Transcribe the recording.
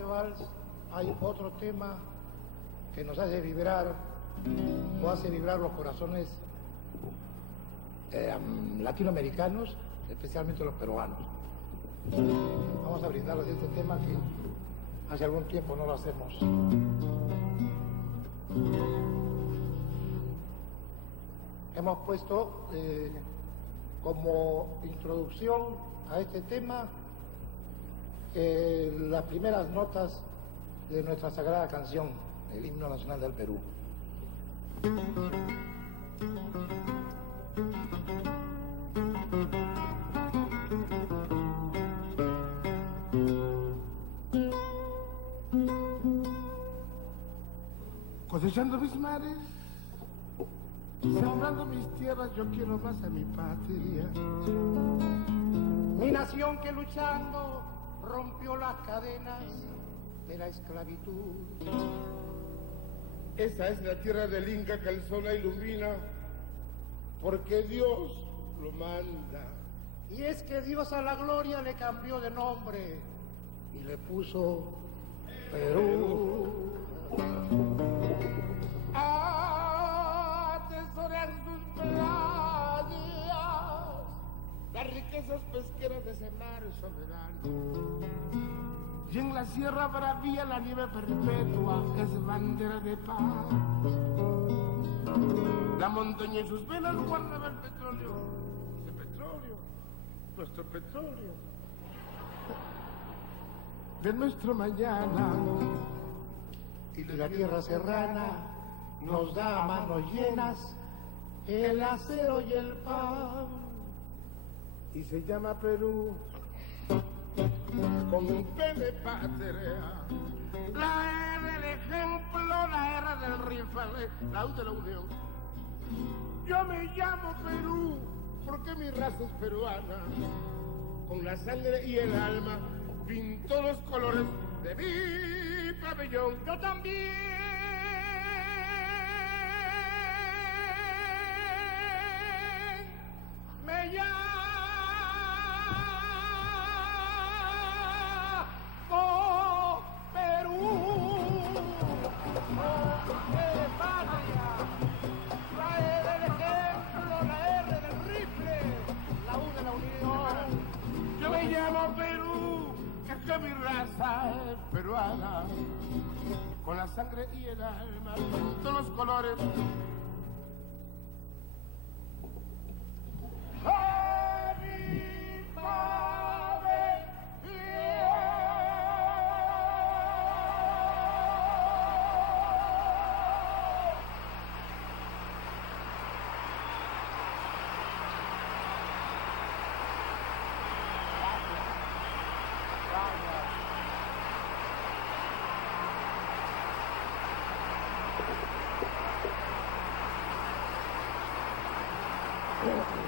este vals hay otro tema que nos hace vibrar, o hace vibrar los corazones latinoamericanos, especialmente los peruanos. Vamos a brindarles este tema que hace algún tiempo no lo hacemos. Hemos puesto como introducción a este tema las primeras notas de nuestra sagrada canción, el himno nacional del Perú. Cosechando mis mares, sembrando mis tierras, yo quiero más a mi patria. Mi nación que luchando rompió las cadenas de la esclavitud. Esa es la tierra del Inca que el sol la ilumina, porque Dios lo manda. Y es que Dios a la gloria le cambió de nombre y le puso Perú. A atesorar sus playas, las riquezas pesqueras de ese mar soberano. Y en la sierra bravía la nieve perpetua es bandera de paz. La montaña en sus venas guardaba el petróleo. Ese petróleo, nuestro petróleo, de nuestro mañana. Y la tierra serrana nos da a manos llenas el acero y el pan. y se llama Perú, con un P de patria. La E del ejemplo, la R del rifle, la U de la unión. Yo me llamo Perú porque mi raza es peruana. Con la sangre y el alma pintó los colores de mi pabellón. Yo también me llamo Perú. ¡Qué patria! La E del ejemplo, la R del rifle, la U de la unión. Yo me llamo Perú, que mi raza es peruana. Con la sangre y el alma pintó los colores. Gracias.